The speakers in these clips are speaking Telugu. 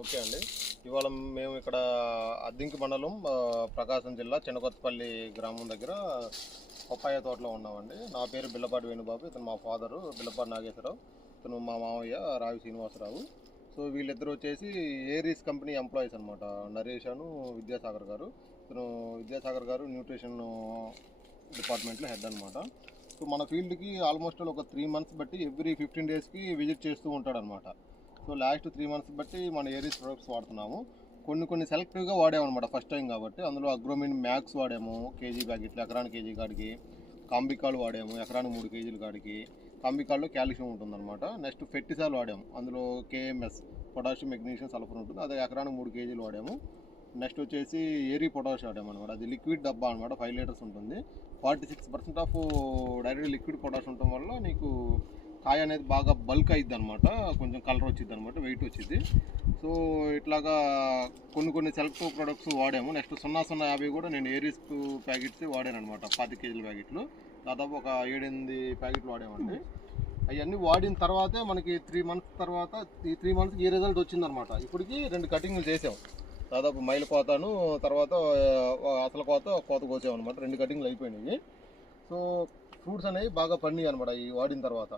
ఓకే అండి. ఇవాళ మేము ఇక్కడ అద్దింకి మండలం ప్రకాశం జిల్లా చిన్నకొత్తపల్లి గ్రామం దగ్గర పప్పాయ తోటలో ఉన్నామండి. నా పేరు బిల్లపాటి వేణుబాబు, ఇతను మా ఫాదరు బిల్లపాటి నాగేశ్వరరావు, ఇతను మా మామయ్య రావి శ్రీనివాసరావు. సో వీళ్ళిద్దరు వచ్చేసి ఏరీస్ కంపెనీ ఎంప్లాయీస్ అనమాట, నరేష్ అను విద్యాసాగర్ గారు. ఇతను విద్యాసాగర్ గారు న్యూట్రిషన్ డిపార్ట్మెంట్లో హెడ్ అనమాట. సో మన ఫీల్డ్కి ఆల్మోస్ట్ ఒక 3 months బట్టి ఎవ్రీ 15 daysకి విజిట్ చేస్తూ ఉంటాడనమాట. సో లాస్ట్ 3 months బట్టి మన ఏరీస్ ప్రొడక్ట్స్ వాడుతున్నాము. కొన్ని సెలెక్టివ్గా వాడామన్నమాట ఫస్ట్ టైం కాబట్టి. అందులో అగ్రోమిన్ మ్యాక్స్ వాడాము కేజీ ప్యాకెట్లు, ఎకరానికి కేజీ కాడికి. కాంబికాల్ వాడాము ఎకరానికి 3 kgs కాడికి. కాంబికాల్లో కాల్షియం ఉంటుందన్నమాట. నెక్స్ట్ ఫెర్టిసాల్ వాడాము, అందులో KMS పొటాషియం మెగ్నీషియం సల్ఫర్ ఉంటుంది, అదే ఎకరానికి 3 kgs వాడాము. నెక్స్ట్ వచ్చేసి ఏరీ పొటాష్ వాడాము అనమాట. అది లిక్విడ్ డబ్బా అనమాట, 5 liters ఉంటుంది. 46% ఆఫ్ డైరెక్ట్ లిక్విడ్ పొటాష్ ఉండటం వల్ల నీకు కాయ అనేది బాగా బల్క్ అయిద్ది అనమాట, కొంచెం కలర్ వచ్చింది అనమాట, వెయిట్ వచ్చింది. సో ఇట్లాగా కొన్ని సెలెక్టివ్ ప్రొడక్ట్స్ వాడాము. నెక్స్ట్ 0050 కూడా నేను ఏరీస్ ప్యాకెట్స్ వాడాను అనమాట, 10 kg ప్యాకెట్లు, దాదాపు ఒక 7-8 ప్యాకెట్లు వాడామండి. అవన్నీ వాడిన తర్వాతే మనకి 3 months తర్వాత ఈ 3 monthsకి ఈ రిజల్ట్ వచ్చిందనమాట. ఇప్పటికి 2 కటింగ్లు చేసాం, దాదాపు మైలు కోతను తర్వాత అసలు కోత కోసామన్నమాట. 2 కటింగ్లు అయిపోయినాయి. సో ఫ్రూట్స్ అనేవి బాగా పండినాయి అనమాట ఈ వాడిన తర్వాత.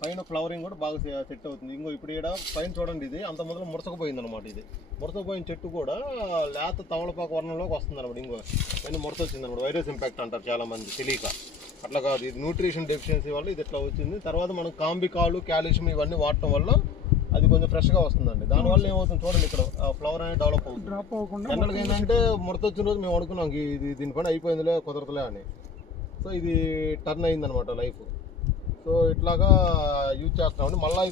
పైన ఫ్లవరింగ్ కూడా బాగా సెట్ అవుతుంది. ఇంకో ఇప్పుడు ఇక్కడ పైన చూడండి, ఇది అంత మొదలు ముడసకపోయింది అనమాట. ఇది ముడసపోయిన చెట్టు కూడా లేత తమలపాకు వర్ణంలోకి వస్తుంది అనమాట. ఇంకో పైన ముడత వచ్చింది అనమాట. వైరస్ ఇంపాక్ట్ అంటారు చాలామంది, తెలియక. అట్లా కాదు, ఇది న్యూట్రిషన్ డెఫిషియన్సీ వల్ల ఇది ఇట్లా వచ్చింది. తర్వాత మనం కాంబికాలు కాల్షియం ఇవన్నీ వాడటం వల్ల అది కొంచెం ఫ్రెష్గా వస్తుందండి. దానివల్ల ఏమవుతుంది చూడండి, ఇక్కడ ఫ్లవర్ అనేది డెవలప్ అవుతుంది. జనరల్గా ఏంటంటే ముడత వచ్చిన రోజు మేము అనుకున్నాం ఇది దీని పని అయిపోయిందిలే, కుదరదులే అని. సో ఇది టర్న్ అయిందనమాట లైఫ్. సో ఇట్లాగా యూజ్ చేస్తామండి. మళ్ళీ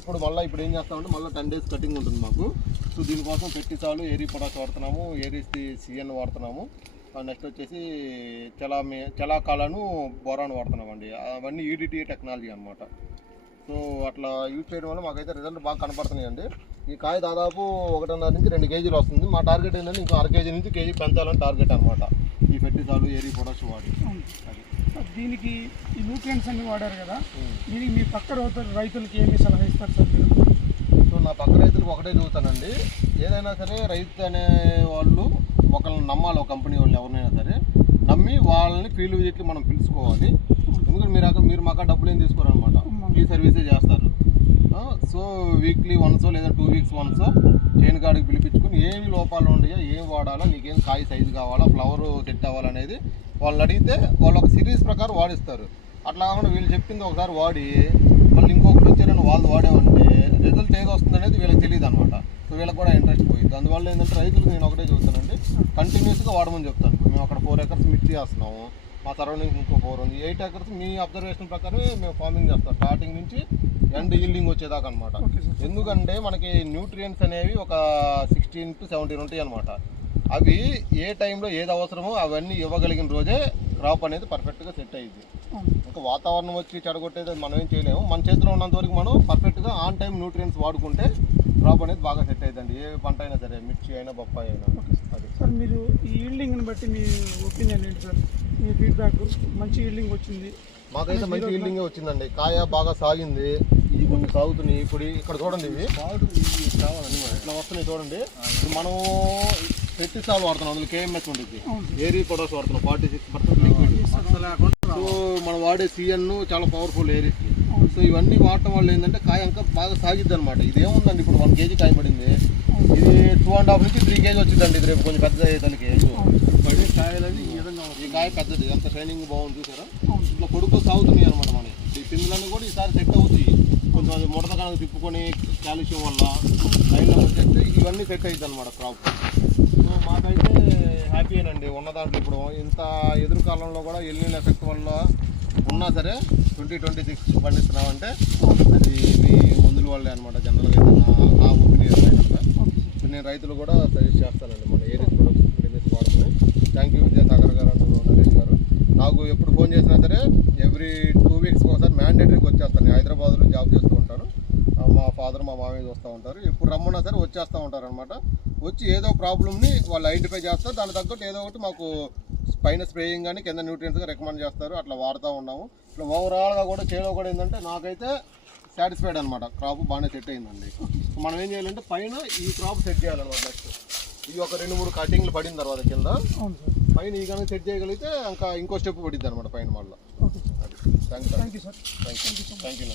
ఇప్పుడు ఏం చేస్తామంటే మళ్ళీ 10 days కటింగ్ ఉంటుంది మాకు. సో దీనికోసం పెస్టిసాయిడ్, ఏరీ పొటాష్ వాడుతున్నాము, ఏరీస్ CN వాడుతున్నాము. నెక్స్ట్ వచ్చేసి చలాకాలను బోరాన్ వాడుతున్నామండి. అవన్నీ EDTA టెక్నాలజీ అనమాట. సో అట్లా యూజ్ చేయడం వల్ల మాకైతే రిజల్ట్ బాగా కనపడుతున్నాయండి. ఈ కాయ దాదాపు 1.5 నుంచి 2 kgs వస్తుంది. మా టార్గెట్ ఏంటంటే ఇంకో 1/2 kg నుంచి కేజీ పెంచాలని టార్గెట్ అనమాట, ఈ పెస్టిసాయిడ్, ఏరీ పొటాష్ వాడి. దీనికి ఈ న్యూట్రియంట్స్ అన్ని వాడారు కదా, దీనికి మీ పక్క రైతులకి ఏమి సలహా ఇస్తారు సార్ మీరు? సో నా పక్క రైతులకు ఒకటే చూస్తానండి, ఏదైనా సరే రైతు అనే వాళ్ళు ఒకళ్ళని నమ్మాలి, ఒక కంపెనీ వాళ్ళు ఎవరినైనా సరే నమ్మి వాళ్ళని ఫీల్డ్ విజిట్లు మనం పిలుచుకోవాలి. ఎందుకంటే మీరు మాకు డబ్బులు ఏం తీసుకోరనమాట, ఫ్రీ సర్వీసే చేస్తారు. సో వీక్లీ వన్సో లేదా 2 weeks వన్సో చైన్ కాడికి పిలిపించుకొని ఏమి లోపాలు ఉన్నాయో, ఏం వాడాలో, నీకేం కాయ సైజు కావాలా, ఫ్లవర్ సెట్ అవ్వాలనేది వాళ్ళని అడిగితే వాళ్ళు ఒక సిరీస్ ప్రకారం వాడిస్తారు. అట్లా కాకుండా వీళ్ళు చెప్పింది ఒకసారి వాడి మళ్ళీ ఇంకొకటి వచ్చారని వాళ్ళు వాడేవంటే రిజల్ట్ ఏది వస్తుంది అనేది వీళ్ళకి తెలియదు అనమాట. సో వీళ్ళకి కూడా ఇంట్రెస్ట్ పోయింది. అందువల్ల ఏంటంటే రైతులకు నేను ఒకటే చూస్తానండి, కంటిన్యూస్గా వాడమని చెప్తాను. మేము అక్కడ 4 acres మిర్చి చేస్తున్నాము, మా సరౌండింగ్స్ ఇంకో 4 ఉంది. 8 acres మీ అబ్జర్వేషన్ ప్రకారమే మేము ఫార్మింగ్ చేస్తాం, స్టార్టింగ్ నుంచి ఎండ్ ఈల్డింగ్ వచ్చేదాకా అనమాట. ఎందుకంటే మనకి న్యూట్రియంట్స్ అనేవి ఒక 16 to 17 ఉంటాయి అనమాట. అవి ఏ టైంలో ఏది అవసరమో అవన్నీ ఇవ్వగలిగిన రోజే క్రాప్ అనేది పర్ఫెక్ట్గా సెట్ అయ్యింది. ఇంకా వాతావరణం వచ్చి చెడగొట్టేది మనం ఏం చేయలేము. మన చేతిలో ఉన్నంత వరకు మనం పర్ఫెక్ట్గా ఆన్ టైం న్యూట్రియంట్స్ వాడుకుంటే క్రాప్ అనేది బాగా సెట్ అవుతుందండి, ఏ పంట అయినా సరే, మిర్చి అయినా బొప్పాయి అయినా. అది సార్ మీరు ఈ ఈల్డింగ్ని బట్టి మీ ఒపీనియన్ ఏంటి సార్? మీ ఫీడ్బ్యాక్ మంచి ఈల్డింగ్ వచ్చింది? మాకైతే మంచి ఈల్డింగే వచ్చిందండి, కాయ బాగా సాగింది. ఇది కొంచెం సాగుతున్నాయి. ఇప్పుడు ఇక్కడ చూడండి, ఇవి కావాలండి ఇట్లా వస్తున్నాయి చూడండి. ఇప్పుడు మనం పెస్టిసాయిడ్ వాడుతున్నాం, అందులో KMS ఉంటుంది, ఏరీ పొటాష్ వాడుతున్నాం, 46% లిక్విడ్. సో మనం వాడే CN చాలా పవర్ఫుల్ ఏరీస్కి. సో ఇవన్నీ వాడటం వల్ల ఏంటంటే కాయ ఇంకా బాగా సాగిద్ది అనమాట. ఇది ఏముందండి, ఇప్పుడు 1 kg కాయ పడింది, ఇది 2.5 నుంచి 3 kg వచ్చిందండి. ఇది రేపు కొంచెం పెద్ద అయ్యేదానికి పడే కాయలని ఈ విధంగా. ఈ కాయ పెద్దది, ఎంత షైనింగ్ బాగుంది చూసారా. ఇట్లా కొడుకు సాగుతున్నాయి అనమాట. మన ఈ పిందులన్నీ కూడా ఈసారి సెట్ అవుతాయి. కొంచెం అది ముడత కనుక తిప్పుకొని కాల్షియం వల్ల లైన్లో వచ్చేస్తే ఇవన్నీ సెట్ అవుతుంది అనమాట క్రాప్. సో మాకైతే హ్యాపీయేనండి ఉన్న దాంట్లో. ఇప్పుడు ఇంత ఎదురు కాలంలో కూడా ఎల్నిల్ ఎఫెక్ట్ వల్ల ఉన్నా సరే 2026 పండిస్తున్నామంటే అది మీ మందుల వల్లే అనమాట. జనరల్గా అయితే నా ఒపీనియన్ కనుక. సో నేను రైతులు కూడా సజెస్ట్ చేస్తానండి మన ఏరియా ప్రొడక్ట్స్ వాడుకుని. థ్యాంక్ యూ విద్యాసాగర్ గారు అండ్ నరేష్ గారు. నాకు ఎప్పుడు ఫోన్ చేసినా సరే ఎవ్రీ 2 weeks ఒకసారి మ్యాండేటరీకి వచ్చేస్తాను. హైదరాబాద్లో జాబ్ చేస్తూ ఉంటాను, మా ఫాదర్ మా మామయ్య చూస్తూ ఉంటారు. ఎప్పుడు రమ్మన్నా సరే వచ్చేస్తూ ఉంటారు అనమాట. వచ్చి ఏదో ప్రాబ్లమ్ని వాళ్ళు ఐడెంటిఫై చేస్తారు, దాని తగ్గట్టు ఏదో ఒకటి మాకు పైన స్ప్రేయింగ్ కానీ కింద న్యూట్రియంట్స్గా రికమెండ్ చేస్తారు. అట్లా వాడుతూ ఉన్నాము. ఇట్లా ఓవరాల్గా కూడా చేయలో కూడా ఏంటంటే నాకైతే సాటిస్ఫైడ్ అనమాట, క్రాప్ బాగానే సెట్ అయిందండి. మనం ఏం చేయాలంటే పైన ఈ క్రాప్ సెట్ చేయాలన్నమాట. నెక్స్ట్ ఇవి ఒక 2-3 కటింగ్లు పడిన తర్వాత కింద అవును సార్. పైన ఈ కనుక సెట్ చేయగలిగితే ఇంకా ఇంకో స్టెప్ పడిద్ది అనమాట పైన మళ్ళీ. Okay sir. Thank you sir. Thank you sir. Thank you.